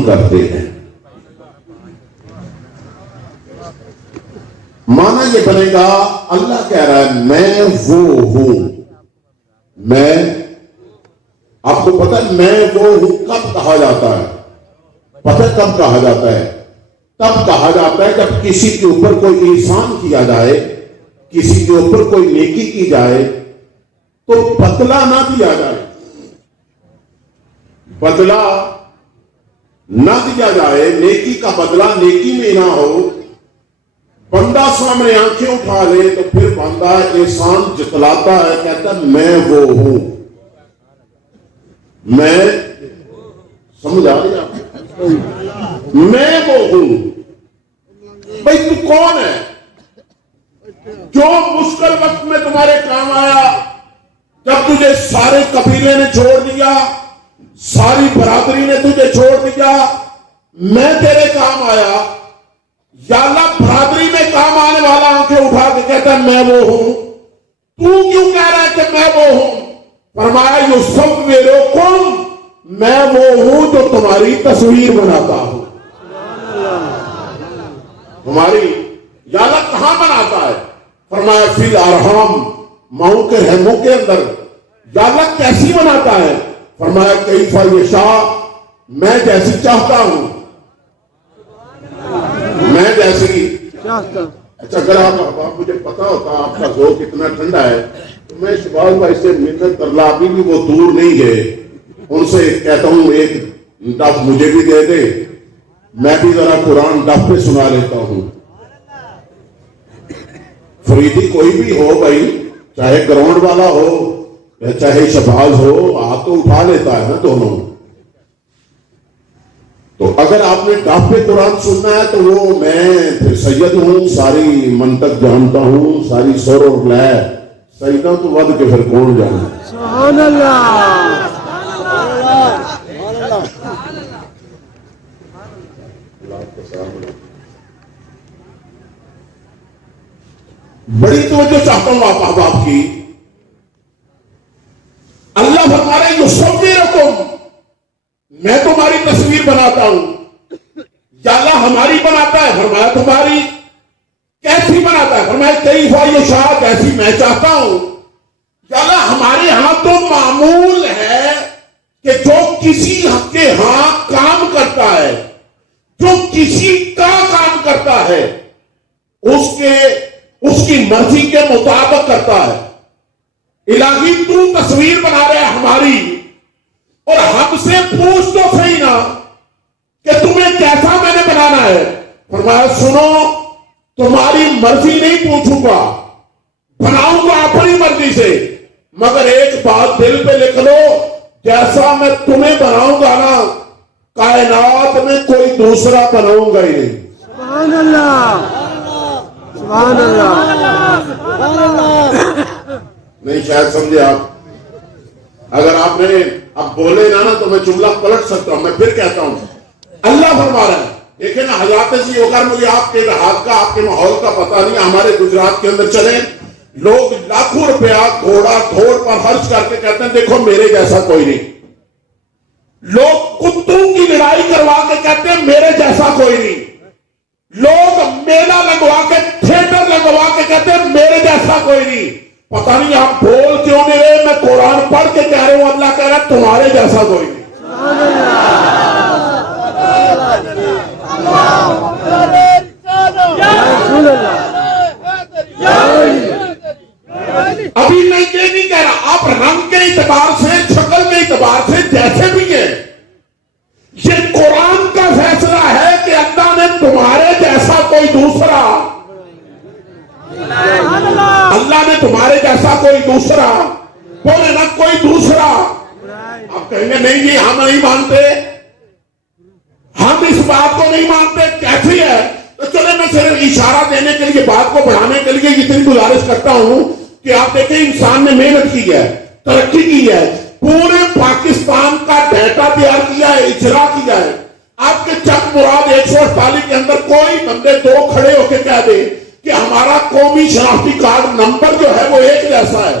احسان کرتے ہیں. مانا یہ بنے گا اللہ کہہ رہا ہے میں وہ ہوں. میں آپ کو پتہ ہے میں وہ ہوں کب کہا جاتا ہے؟ پتہ کب کہا جاتا ہے؟ تب کہا جاتا ہے جب کسی کے اوپر کوئی احسان کیا جائے, کسی کے اوپر کوئی نیکی کی جائے تو بدلہ نہ دیا جائے, بدلہ نہ دیا جائے, نیکی کا بدلہ نیکی میں نہ ہو. بندہ سامنے آنکھیں اٹھا لے تو پھر بندہ احسان جتلاتا ہے, کہتا ہے میں وہ ہوں. میں سمجھ آ رہی آپ کو؟ میں وہ ہوں. بھائی تو کون ہے جو مشکل وقت میں تمہارے کام آیا, جب تجھے سارے قبیلے نے چھوڑ دیا, ساری برادری نے تجھے چھوڑ دیا, میں تیرے کام آیا. یا اللہ برادری میں کام آنے والا آنکھیں اٹھا کے کہتا ہے میں وہ ہوں, تو کیوں کہہ رہا ہے کہ میں وہ ہوں؟ فرمایا یصورکم, میں وہ ہوں جو تمہاری تصویر بناتا ہوں. تمہاری یا اللہ کہاں بناتا ہے؟ فرمایا فی الارحام, ماؤں کے رحموں کے اندر. یا اللہ کیسی بناتا ہے؟ فرمایا کیف یشاء, میں جیسی چاہتا ہوں, میں جیسی چاہتا. اچھا اگر آپ مجھے پتا ہوتا آپ کا ذوق اتنا ٹھنڈا ہے تو میں شباز بھائی سے منت کر لا, ابھی بھی وہ دور نہیں گئے, ان سے کہتا ہوں ایک ڈف مجھے بھی دے دے, میں بھی ذرا قرآن ڈف پہ سنا لیتا ہوں. فریدی کوئی بھی ہو بھائی, چاہے گراؤنڈ والا ہو یا چاہے شباز ہو, آپ تو اٹھا لیتا ہے نا دونوں. تو اگر آپ نے ڈف پہ قرآن سننا ہے تو وہ میں پھر سید ہوں, ساری منطق جانتا ہوں, ساری سور اور لے سیدہ تو ود کے پھر کون جانا. سبحان اللہ. بڑی توجہ چاہتا ہوں آپ احباب کی. اللہ فرما رہا ہے یصورکم, میں تمہاری تصویر بناتا ہوں. یا اللہ ہماری بناتا ہے؟ فرمایا تمہاری. کیسی بناتا ہے؟ فرمایا کیف یشاء, جیسی میں چاہتا ہوں. یا اللہ ہمارے ہاں تو معمول ہے کہ جو کسی کے ہاں کام کرتا ہے, جو کسی کا کام کرتا ہے, اس کی مرضی کے مطابق کرتا ہے. الہی تو تصویر بنا رہے ہیں ہماری, اور ہم سے پوچھ تو صحیح نا کہ تمہیں کیسا میں نے بنانا ہے. فرمایا سنو, تمہاری مرضی نہیں پوچھوں گا, بناؤں گا اپنی مرضی سے, مگر ایک بات دل پہ لکھ لو, جیسا میں تمہیں بناؤں گا نا کائنات میں کوئی دوسرا بناؤں گا ہی نہیں. سبحان اللہ, سبحان اللہ, سبحان اللہ. نہیں شاید سمجھے آپ. اگر آپ نے اب بولے نا تو میں جملہ پلٹ سکتا ہوں. میں پھر کہتا ہوں اللہ فرما رہا ہے. دیکھیں نا حضرات جی, اگر مجھے آپ کے رہات کا, آپ کے ماحول کا پتہ نہیں, ہمارے گجرات کے اندر چلیں, لوگ لاکھوں روپیہ گھوڑا دھوڑ پر خرچ کر کے کہتے ہیں دیکھو میرے جیسا کوئی نہیں. لوگ کتوں کی لڑائی کروا کے کہتے ہیں میرے جیسا کوئی نہیں. لوگ میلہ لگوا کے, تھیٹر لگوا کے کہتے ہیں میرے جیسا کوئی نہیں. پتہ نہیں آپ بول کیوں نہیں رہے. میں قرآن پڑھ کے کہہ رہا ہوں, اللہ کہہ رہا ہے تمہارے جیسا کوئی نہیں. ابھی میں یہ نہیں کہہ رہا, آپ رنگ کے اعتبار سے, شکل کے اعتبار سے جیسے بھی ہیں, یہ قرآن کا فیصلہ ہے کہ اللہ نے تمہارے جیسا کوئی دوسرا, اللہ نے تمہارے جیسا کوئی دوسرا, بولے نا کوئی دوسرا. آپ کہیں گے نہیں جی ہم نہیں مانتے, ہم اس بات کو نہیں مانتے. کیسی ہے؟ تو چلے میں صرف اشارہ دینے کے لیے, بات کو بڑھانے کے لیے اتنی گزارش کرتا ہوں کہ آپ دیکھیں انسان نے محنت کی ہے, ترقی کی ہے, پورے پاکستان کا ڈیٹا تیار کیا ہے, اجرا کیا ہے. آپ کے چک مراد 148 کے اندر کوئی بندے دو کھڑے ہو کے کہہ دے کہ ہمارا قومی شناختی کارڈ نمبر جو ہے وہ ایک جیسا ہے.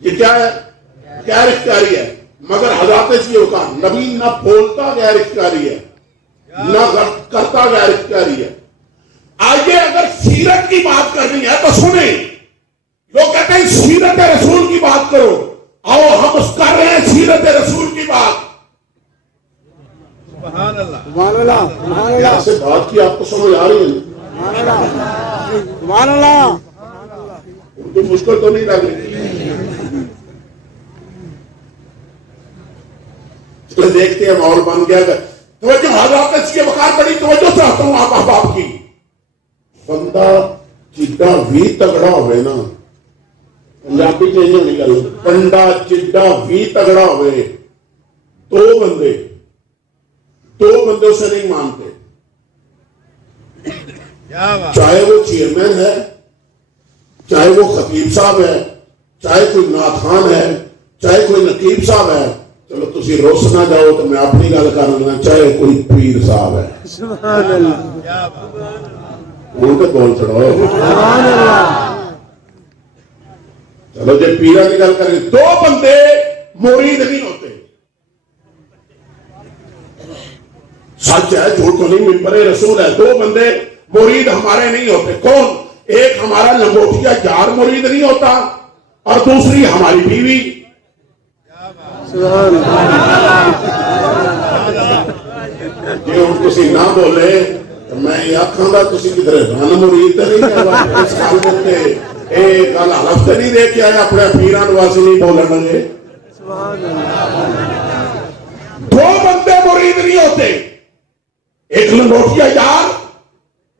یہ کیا ہے؟ غیر اختیاری ہے. مگر حضرات اس کے اوقات نبی نہ بولتا غیر اختیاری ہے نہ کرتا غیر اختیاری ہے. آئیے اگر سیرت کی بات کرنی ہے تو سنیں. لوگ کہتے ہیں سیرت رسول کی بات کرو. آؤ ہم کر رہے ہیں سیرت رسول کی بات. سبحان اللہ سبحان اللہ سبحان اللہ یہاں سے بات کی آپ کو سمجھ آ رہی ہے؟ سبحان اللہ. اردو مشکل تو نہیں لگ رہی. چلے دیکھتے ہیں ماحول بن گیا. توجہ حضرات اس کی وقار بڑی توجہ چاہتا ہوں آپ احباب کی. بندہ جڈا بھی تگڑا ہوئے نا, پنجابی چینج ہونی گل, بندہ جڈا بھی تگڑا ہوئے دو بندے اسے نہیں مانتے. چاہے وہ چیئرمین ہے, چاہے وہ خطیب صاحب ہے, چاہے کوئی ناتھان ہے, چاہے کوئی نقیب صاحب ہے. چلو تسی روس نہ جاؤ تو میں اپنی گل کر لینا, چاہے کوئی پیر صاحب ہے. سبحان اللہ ان کے بول چڑھو. سبحان اللہ. چلو جی پیرا کی گل کریں, دو بندے مرید نہیں ہوتے. سچ ہے, جھوٹ تو نہیں, ممبر رسول ہے. دو بندے مرید ہمارے نہیں ہوتے. کون؟ ایک ہمارا لنگوٹیا یار مرید نہیں ہوتا, اور دوسری ہماری بیوی. سبحان جی ہوں تھی نہ بولے میں یہ آخان گا تھی کدھر رن مرید نہیں ایک گل ہفتے نہیں دے کے آئے اپنے پیران واسی نہیں بولن لگے. دو بندے مرید نہیں ہوتے, ایک لنگوٹیا یار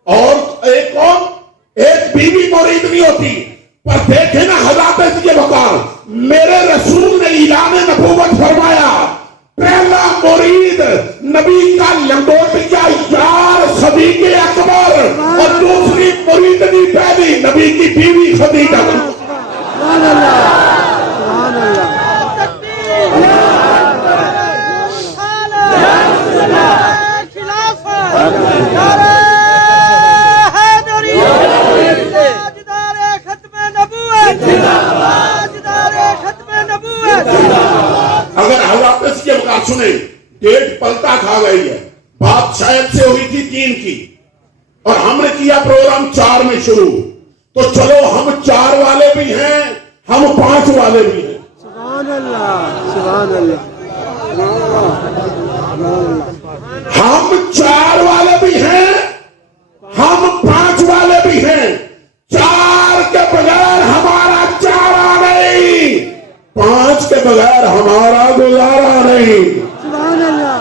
اور ایک کون, ایک بیوی مرید نہیں ہوتی. پر دیکھیں نا حضرات کے وقار, میرے رسول نے اعلان نبوت فرمایا, پہلا مرید نبی کا لنگوٹیا یار صدیق اکبر, اور دوسری مریدنی پہلی نبی کی بیوی خدیجہ. سبحان اللہ اگر حضرات کی اوقات سنیں, ڈیٹ پلٹا کھا گئی ہے. بات شاید سے ہوئی تھی 3 کی اور ہم نے کیا پروگرام 4 میں شروع. تو چلو ہم 4 والے بھی ہیں, ہم 5 والے بھی ہیں. سبحان اللہ سبحان اللہ. ہم 4 والے بھی ہیں, ہم 5 والے بھی ہیں. 4 کے بغیر ہمارا چارہ نہیں, 5 کے بغیر ہمارا گزارا نہیں. سبحان اللہ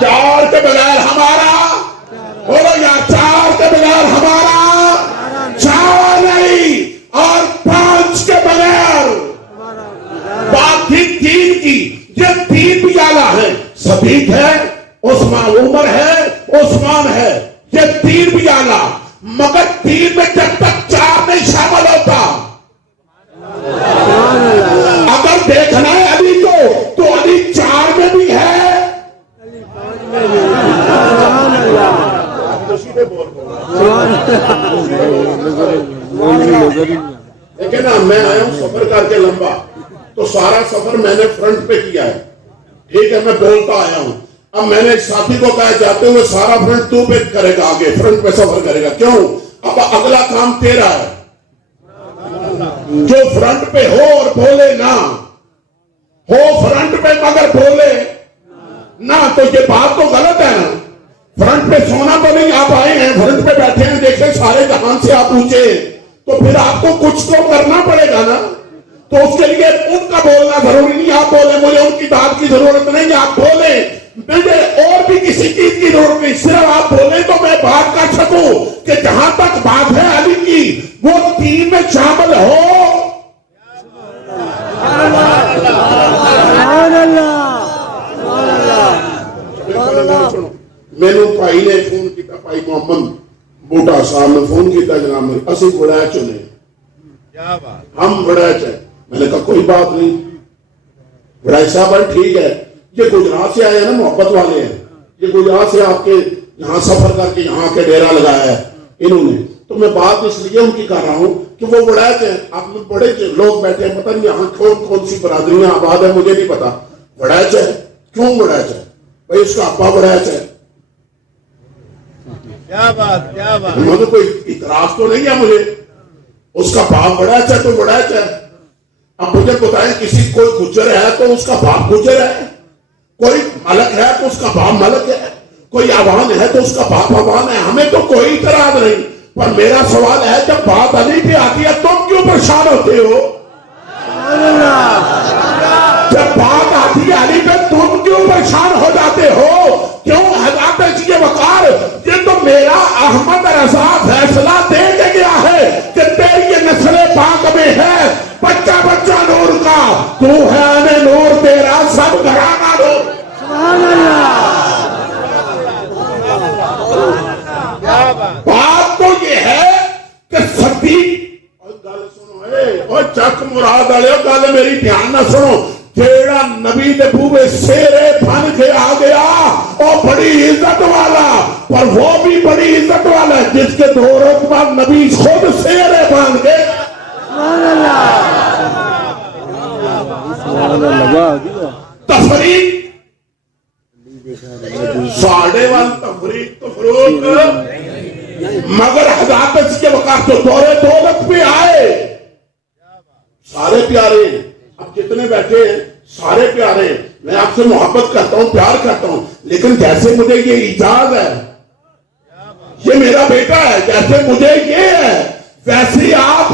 4 کے بغیر ہمارا, بولو یا 4 کے بغیر ہمارا چارہ نہیں, اور 5 کے بغیر. بات تھی 3 کی, یہ 3 بھی اعلیٰ ہے. صدیق ہے, عثمان, عمر ہے, عثمان ہے, یہ 3 بھی اعلیٰ. مگر 3 میں جب تک 4 نہیں شامل ہوتا. اگر دیکھنا ہے علی کو تو علی 4 میں بھی ہے. لیکن نا میں آیا ہوں سفر کر کے لمبا, تو سارا سفر میں نے فرنٹ پہ کیا ہے. ٹھیک ہے, میں بولتا آیا ہوں. اب میں نے ساتھی کو کہا جاتے ہوئے سارا فرنٹ تو پہ کرے گا, آگے فرنٹ پہ سفر کرے گا. کیوں؟ اب اگلا کام تیرا ہے. جو فرنٹ پہ ہو اور بولے نہ ہو, فرنٹ پہ مگر بولے نہ, تو یہ بات تو غلط ہے نا. فرنٹ پہ سونا تو نہیں, آپ آئے ہیں فرنٹ پہ بیٹھے ہیں, دیکھیں سارے جہان سے آپ پوچھے, تو پھر آپ کو کچھ تو کرنا پڑے گا نا. تو اس کے لیے ان کا بولنا ضروری نہیں. آپ بولے مجھے ان کی بات کی ضرورت نہیں, آپ بولے مجھے اور بھی کسی چیز کی ضرورت نہیں, صرف آپ بولے تو میں بات کر سکوں کہ جہاں تک بات ہے علی کی, وہ 3 میں شامل ہو. سبحان اللہ میں نے بھائی نے فون کیا, بھائی محمد بوٹا صاحب نے فون کیا, جناب میرے اسی بڑا چنے, ہم بڑا چاہے. میں نے کہا کوئی بات نہیں, بڑا صاحب ٹھیک ہے, یہ گجرات سے آئے ہیں نا, محبت والے ہیں, یہ گجرات سے آپ کے یہاں سفر کر کے یہاں کے ڈیرا لگایا ہے انہوں نے. تو میں بات اس لیے ان کی کر رہا ہوں کہ وہ وڑیچ ہیں. آپ میں بڑے لوگ بیٹھے ہیں, پتہ نہیں یہاں کون کون سی برادریاں آباد ہیں مجھے نہیں پتا. وڑیچ ہے, کیوں وڑیچ ہے؟ بھائی اس کا ابا وڑیچ ہے. کیا بات کیا بات. مجھے کوئی اعتراض تو نہیں ہے مجھے, اس کا باپ وڑیچ ہے تو وڑیچ ہے. اب مجھے بتائیں کسی کوئی گجر ہے تو اس کا باپ گجر ہے, کوئی ملک ہے تو اس کا باپ ملک ہے, کوئی عوان ہے تو اس کا باپ عوان ہے. ہمیں تو کوئی اعتراض نہیں, پر میرا سوال ہے جب بات علی پہ آتی ہے تم کیوں پریشان ہوتے ہو؟ جب بات آتی ہے علی پہ تم کیوں پریشان ہو جاتے ہو؟ کیوں حضرت جی وقار, یہ تو میرا احمد رضا فیصلہ دے کے گیا ہے کہ تیری یہ نسل پاک میں ہے بچہ بچہ نور کا, تو ہے نور تیرا سب گھرانہ نور. سبحان اللہ. بات تو یہ ہے کہ صدیق گل سنو اور چک مراد والے گل میری دھیان نہ سنو. جیڑا نبی دے بوے سیرے بن کے آ گیا اور بڑی عزت والا, پر وہ بھی بڑی عزت والا ہے جس کے 2 روز بعد نبی خود سیرے بن کے. سبحان اللہ. سبحان اللہ. تفریق ساڑھے وال تفریق تو فروغ, مگر حضرت کے وقت تو دورے دولت پہ آئے. سارے پیارے ہیں, اب جتنے بیٹھے ہیں سارے پیارے ہیں. میں آپ سے محبت کرتا ہوں, پیار کرتا ہوں, لیکن جیسے مجھے یہ اجازت ہے, یہ میرا بیٹا ہے, جیسے مجھے یہ ہے ویسے آپ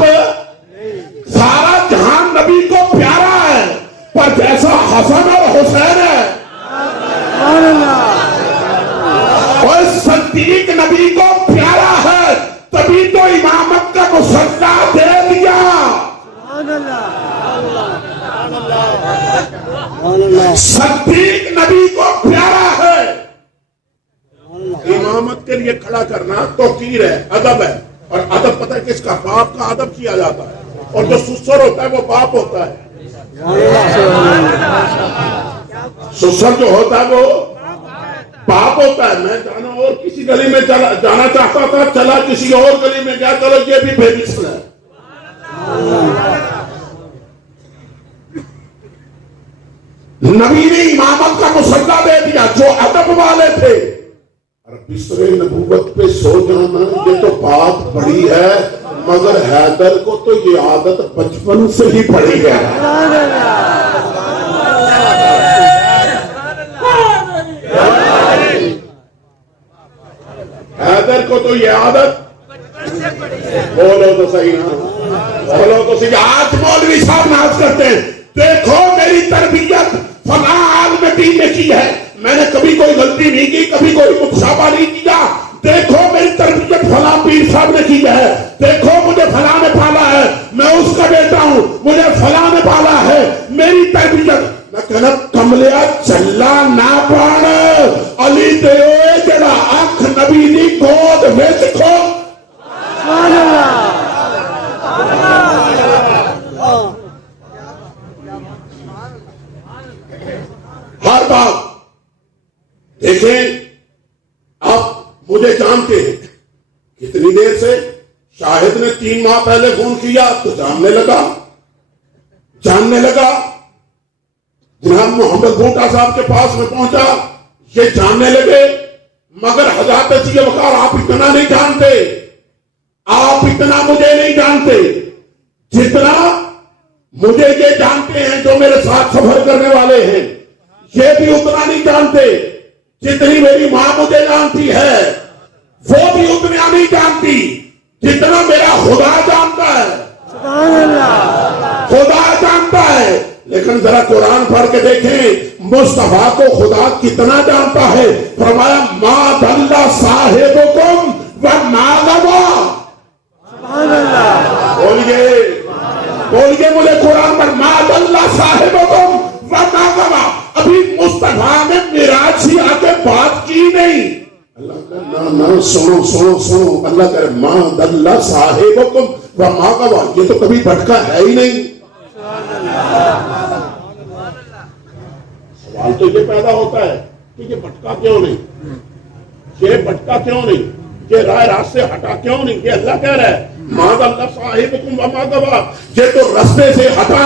سارا جہان نبی کو پیارا ہے, پر جیسا حسن اور حسین ہے سبحان اللہ. اور صدیق نبی کو پیارا ہے, تبھی تو امامت کا مسلح دے دیا. سبحان اللہ. سبحان اللہ. صدیق نبی کو پیارا ہے. امامت کے لیے کھڑا کرنا توقیر ہے, ادب ہے, اور ادب پتہ ہے کس کا؟ باپ کا ادب کیا جاتا ہے, اور جو سسر ہوتا ہے وہ باپ ہوتا ہے. سسر جو ہوتا ہے وہ باپ ہوتا ہے. میں جانا اور کسی گلی میں جانا چاہتا تھا, چلا کسی اور گلی میں گیا, چلو یہ بھی بے مثل ہے. نبی نے امامت کا مسلح دے دیا جو ادب والے تھے. اور بستر نبوت پہ سو جانا یہ تو بات بڑی ہے, مگر حیدر کو تو یہ عادت بچپن سے ہی پڑی ہے. سبحان اللہ. حیدر کو تو یہ عادت, بولو تو صحیح نا, بولو تو صحیح. آج مولوی صاحب ناز کرتے ہیں, دیکھو میری تربیت فلاں عالم دین نے کی ہے, میں نے کبھی کوئی غلطی نہیں کی, کبھی کوئی مشابہ نہیں کیا. دیکھو میری تربیت فلاں پیر صاحب نے کی ہے, دیکھو مجھے فلاں نے پالا ہے, میں اس کا بیٹا ہوں, مجھے فلاں نے پالا ہے, میری تربیت. میں کہنا کملیا چلا نہ پان علی دیوے جڑا آنکھ نبی دی گود وچ کھو. سبحان اللہ. ہر بات دیکھیں, آپ مجھے جانتے ہیں کتنی دیر سے. شاہد نے 3 ماہ پہلے فون کیا تو جاننے لگا. جناب محمد بھوٹا صاحب کے پاس میں پہنچا, یہ جاننے لگے. مگر حضرت جی وقار آپ اتنا نہیں جانتے, آپ اتنا مجھے نہیں جانتے جتنا مجھے یہ جانتے ہیں جو میرے ساتھ سفر کرنے والے ہیں. یہ بھی اتنا نہیں جانتے جتنی میری ماں مجھے جانتی ہے, وہ بھی اتنا نہیں جانتی جتنا میرا خدا جانتا ہے. سبحان اللہ. خدا جانتا ہے. لیکن ذرا قرآن پڑھ کے دیکھیں مصطفیٰ کو خدا کتنا جانتا ہے. فرمایا ما ضل صاحبکم وما غوی. سبحان اللہ. بولیے مجھے قرآن پر ما ضل صاحبکم وما غوی. ابھی مصطفیٰ نے معراج سے آ کے بات کی نہیں. اللہ نہ سنو اللہ کرے ما ضل صاحبکم وما غوی. یہ تو کبھی بھٹکا ہے ہی نہیں. سوال تو یہ پیدا ہوتا ہے کہ یہ بھٹکا کیوں نہیں, یہ بھٹکا کیوں نہیں. یہ رائے راست سے ہٹا کیوں نہیں؟ یہ اللہ کہہ رہا ہے ماذا اللہ صاحبکم وما غوی، یہ تو رستے سے ہٹا.